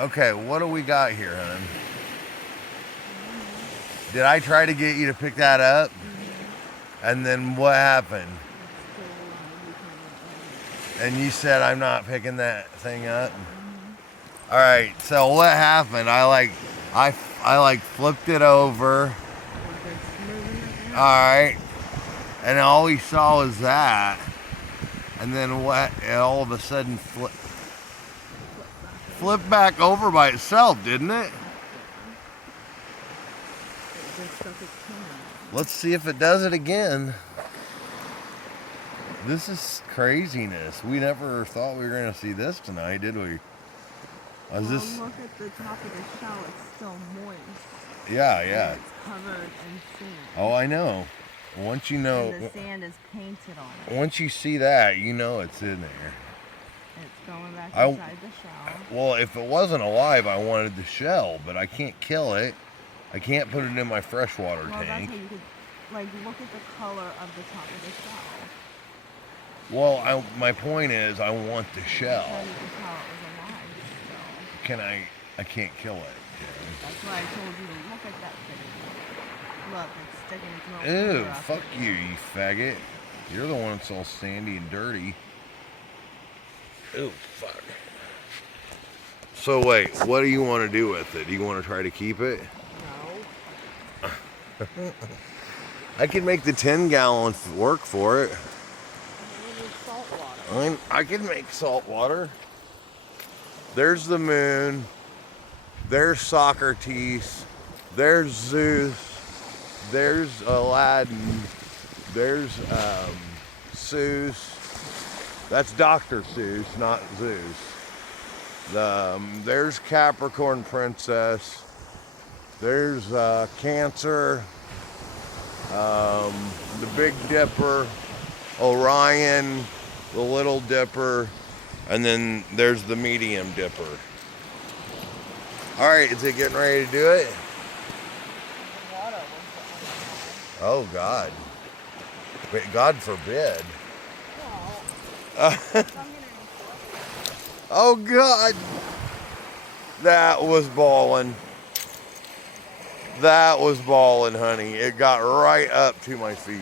Okay, what do we got here, hon? Did I try to get you to pick that up? And then what happened? And you said I'm not picking that thing up? All right, so what happened? I flipped it over. All right, and all we saw was that, and then what? It all of a sudden flipped back over by itself, didn't it? Let's see if it does it again. This is craziness. We never thought we were going to see this tonight, did we? Well, look at the top of the shell. It's still moist. Yeah. And it's covered in sand. Oh, I know. Once you know... And the sand is painted on it. Once you see that, you know it's in there. It's going back inside the shell. Well, if it wasn't alive, I wanted the shell, but I can't kill it. I can't put it in my freshwater tank. That's how you could, look at the color of the top of the shell. Well, my point is, I want the shell. You can tell it was alive still. Can I? I can't kill it. That's why I told you to look at that thing. Look, it's sticking its little. Ew! Fuck you, you faggot. You're the one that's all sandy and dirty. Ew! Fuck. So wait, what do you want to do with it? Do you want to try to keep it? No. I can make the 10-gallon work for it. Salt water. I can make salt water. There's the moon. There's Socrates. There's Zeus. There's Aladdin. There's Seuss. That's Dr. Seuss, not Zeus. There's Capricorn Princess. There's Cancer. The Big Dipper. Orion. The Little Dipper. And then there's the Medium Dipper. All right, is it getting ready to do it? Oh, God. God forbid. Oh, God. That was balling. That was balling, honey. It got right up to my feet.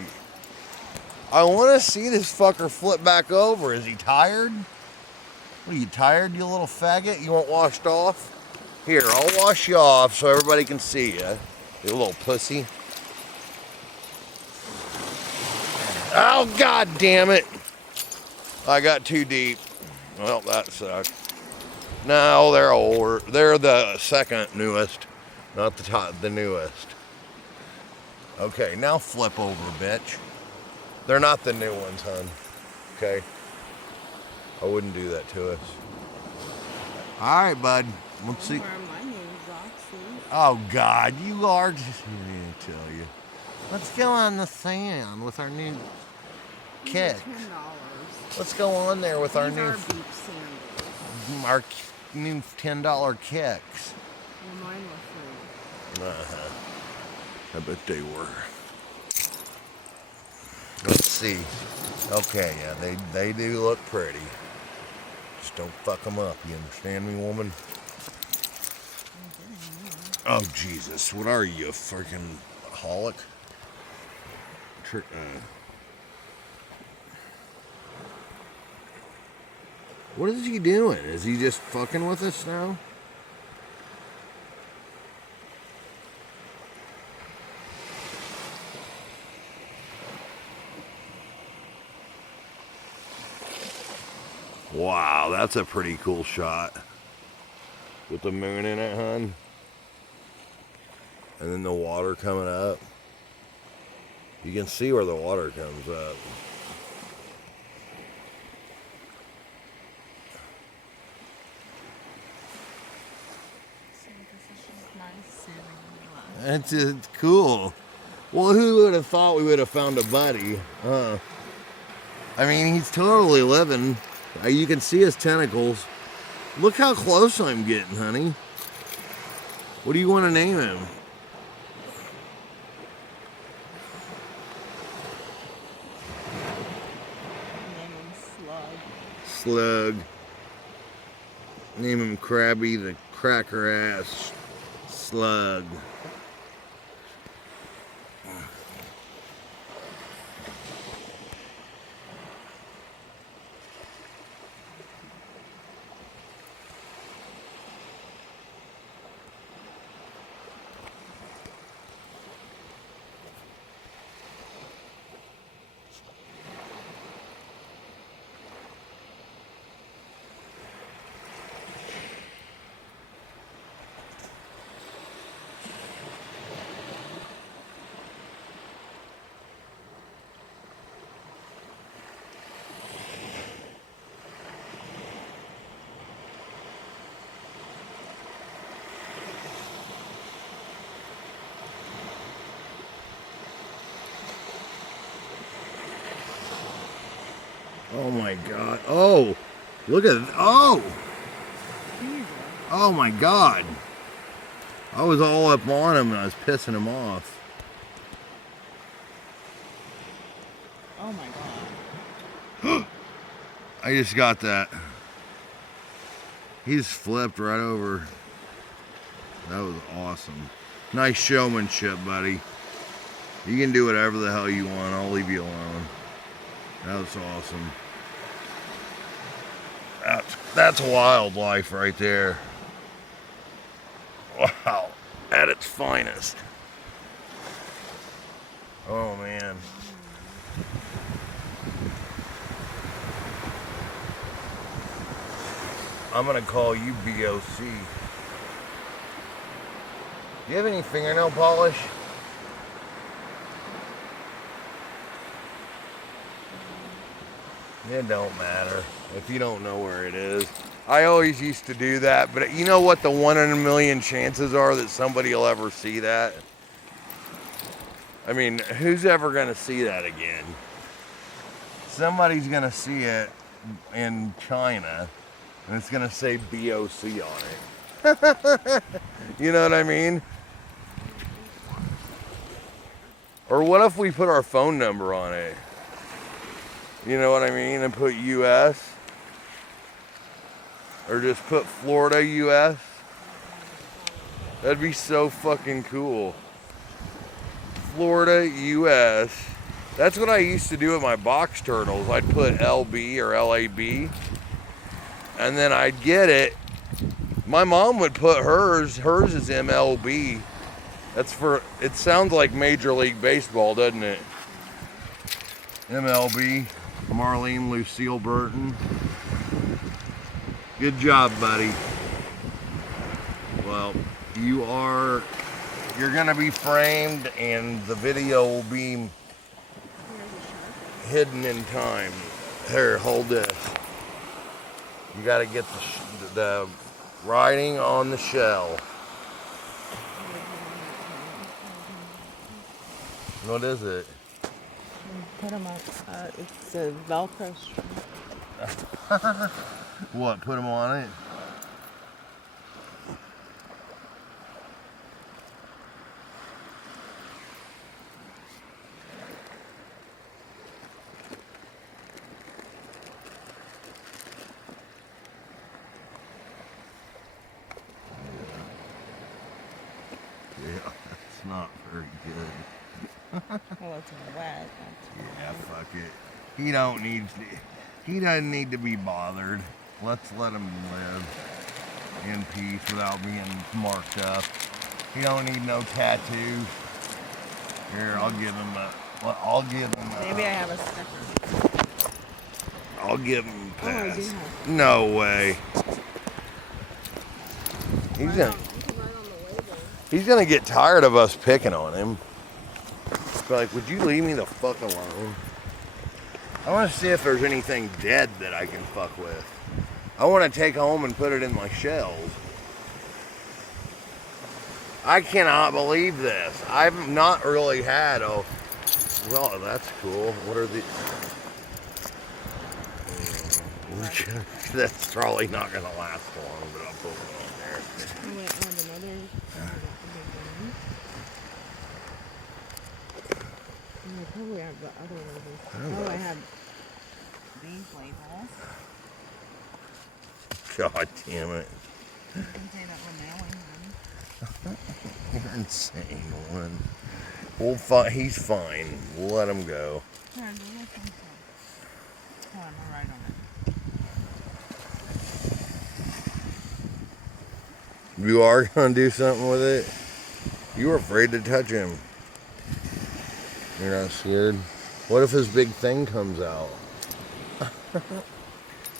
I want to see this fucker flip back over. Is he tired? What, are you tired, you little faggot? You want washed off? Here, I'll wash you off so everybody can see you. You little pussy. Oh, God damn it. I got too deep. Well, that sucked. No, they're older. They're the second newest, not the top, the newest. Okay, now flip over, bitch. They're not the new ones, hon. Okay? I wouldn't do that to us. All right, bud. Let's see. My name's Roxy. Oh, God. You are just... I didn't tell you. Let's go on the sand with our new kicks. Let's go on there with our new... Our new $10 kicks. Well, mine were free. I bet they were. Let's see. Okay, yeah, they do look pretty. Just don't fuck them up. You understand me, woman? Oh, Jesus. What are you, a freaking holic? What is he doing? Is he just fucking with us now? Wow, that's a pretty cool shot. With the moon in it, hon. And then the water coming up. You can see where the water comes up. It's cool. Well, who would have thought we would have found a buddy? I mean, he's totally living. You can see his tentacles. Look how close I'm getting, honey. What do you want to name him? Name him Slug. Slug. Name him Krabby the cracker ass slug. Oh my God. Oh, look at, oh, Jesus. oh my God. I was all up on him and I was pissing him off. Oh my God. I just got that. He just flipped right over. That was awesome. Nice showmanship, buddy. You can do whatever the hell you want. I'll leave you alone. That was awesome. That's wildlife right there. Wow, at its finest. Oh man. I'm gonna call you BOC. Do you have any fingernail polish? It don't matter if you don't know where it is. I always used to do that, but you know what the 1 in a million chances are that somebody will ever see that? I mean, who's ever gonna see that again? Somebody's gonna see it in China and it's gonna say BOC on it. You know what I mean? Or what if we put our phone number on it? You know what I mean? And put US? Or just put Florida, US? That'd be so fucking cool. Florida, US. That's what I used to do with my box turtles. I'd put LB or LAB. And then I'd get it. My mom would put hers. Hers is MLB. That's for, it sounds like Major League Baseball, doesn't it? MLB. Marlene Lucille Burton. Good job, buddy. Well, you're gonna be framed and the video will be hidden in time. Here, hold this. You gotta get the writing on the shell. What is it? Put them on. It's a Velcro string. What? Put them on it? Yeah, that's not very good. Well, it's wet. Yeah, fuck it. He doesn't need to be bothered. Let's let him live in peace without being marked up. He don't need no tattoos. Here, I'll give him Maybe I have a sticker. I'll give him a Oh, I do pass. have. No way. He's gonna get tired of us picking on him. Like, would you leave me the fuck alone? I want to see if there's anything dead that I can fuck with. I want to take home and put it in my shells. I cannot believe this. I've not really had a... Well, that's cool. What are the... That's probably not going to last long, but I'll put it on there. Oh, wait, I have another. I probably have the other labels. Oh, I have these labels. God damn it. You can say that we're mailing them. You're insane, one. He's fine. We'll let him go. Here, do this one too. Hold on, I'll write on it. You are gonna do something with it? You were afraid to touch him. You're not scared? What if his big thing comes out?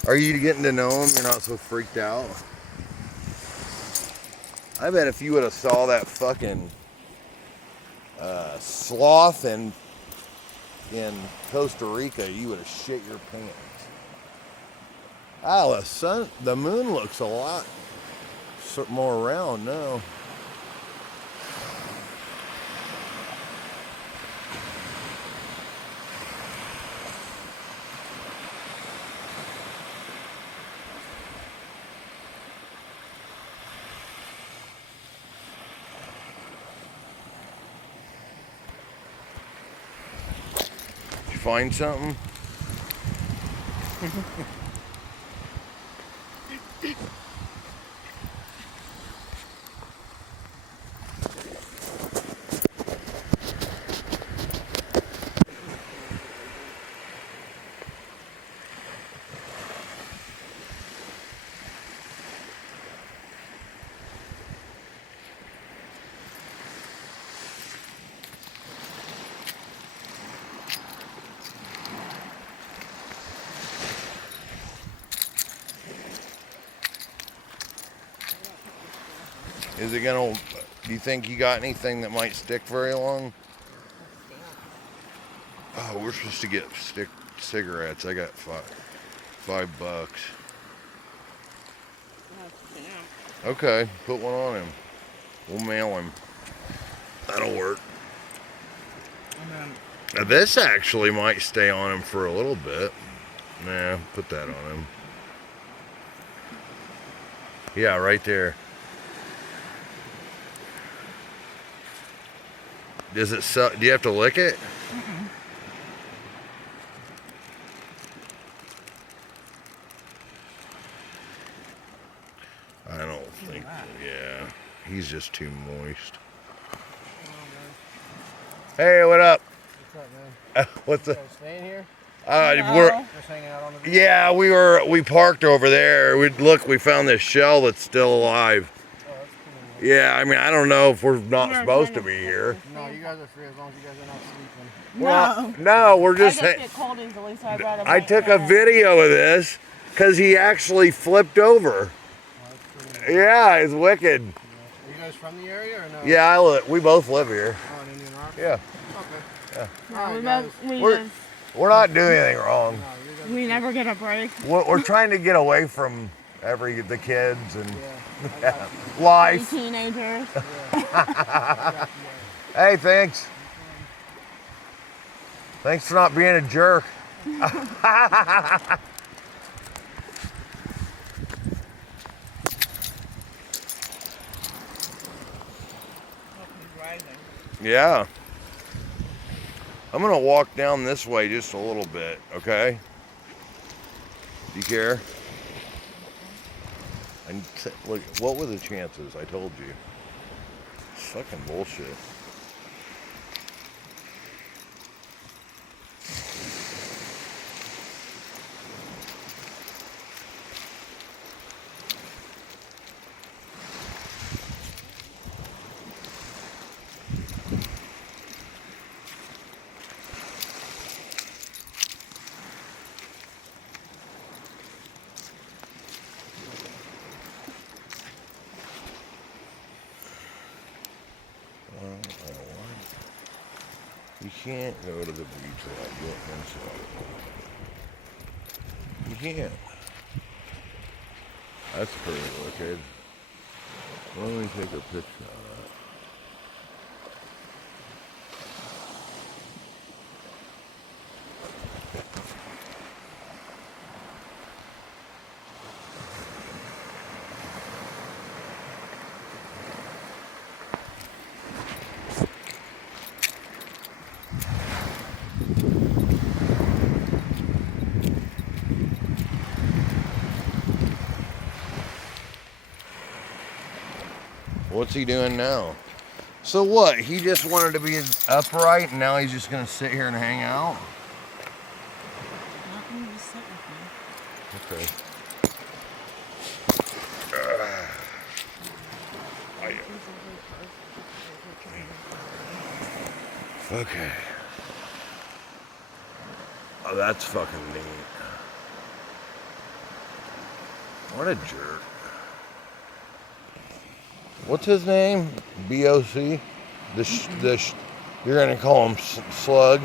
Are you getting to know him? You're not so freaked out? I bet if you would have saw that fucking sloth in Costa Rica, you would have shit your pants. Ah, the moon looks a lot more round now. Did you find something? Is it gonna, do you think you got anything that might stick very long? Oh, we're supposed to get cigarettes. I got $5. Okay, put one on him. We'll mail him. That'll work. Now this actually might stay on him for a little bit. Nah, put that on him. Yeah, right there. Does it suck? Do you have to lick it? Mm-mm. I don't think. Yeah, he's just too moist. Hey, what up? What's up, man? What's You the? guys staying here? We're Just hanging out on the beach? yeah, we parked over there. We found this shell that's still alive. Oh, that's cool. Yeah, I mean I don't know if we're not We're supposed kind to of be here. No, you guys are free as long as you guys are not sleeping. No. No, we're I just. just get cold easily, so I'd rather I bite took my a head. video of this because he actually flipped over. Oh, that's pretty nice. Yeah, it's wicked. Are you guys from the area or no? Yeah, we both live here. Oh, in Indian Rock? Yeah, Okay. No, Alright, we guys. we're not doing anything wrong. No, you guys we never get a break. We're trying to get away from the kids and Yeah, I got you. life. Teenagers. Yeah. Hey, thanks. Thanks for not being a jerk. Yeah. I'm gonna walk down this way just a little bit, okay? Do you care? And look, what were the chances? I told you. It's fucking bullshit. You can't go to the beach without getting inside. You can't. That's pretty wicked. Let me take a picture of that. What's he doing now? So what? He just wanted to be upright, and now he's just gonna sit here and hang out. Not gonna just sit with me. Okay. Okay. Oh, that's fucking neat. What a jerk. What's his name? BOC? You're gonna call him Slug?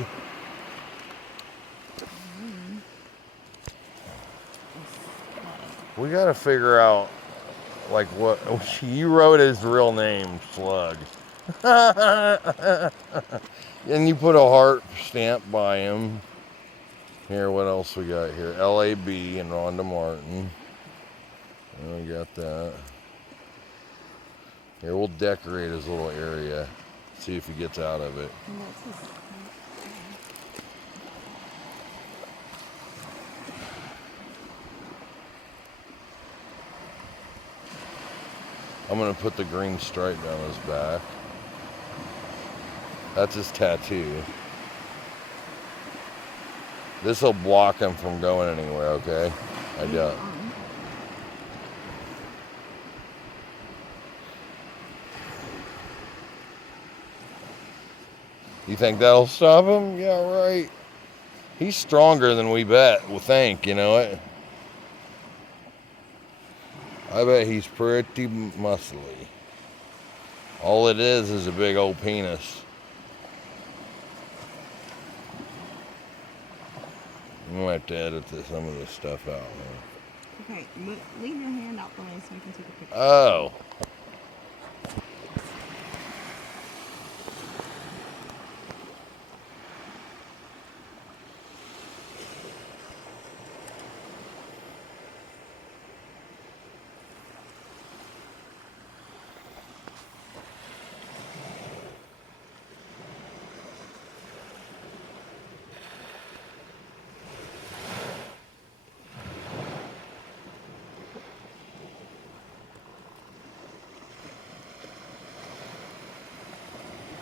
We gotta figure out, like, what you wrote his real name, Slug. And you put a heart stamp by him. Here, what else we got here? LAB and Rhonda Martin. Oh, we got that. Here, we'll decorate his little area. See if he gets out of it. And that's his. I'm gonna put the green stripe down his back. That's his tattoo. This will block him from going anywhere, okay? I doubt. You think that'll stop him? Yeah, right. He's stronger than we bet. Well, think, you know it? I bet he's pretty muscly. All it is a big old penis. I'm gonna have to edit some of this stuff out. Man. Okay, leave your hand out the way so I can take a picture. Oh.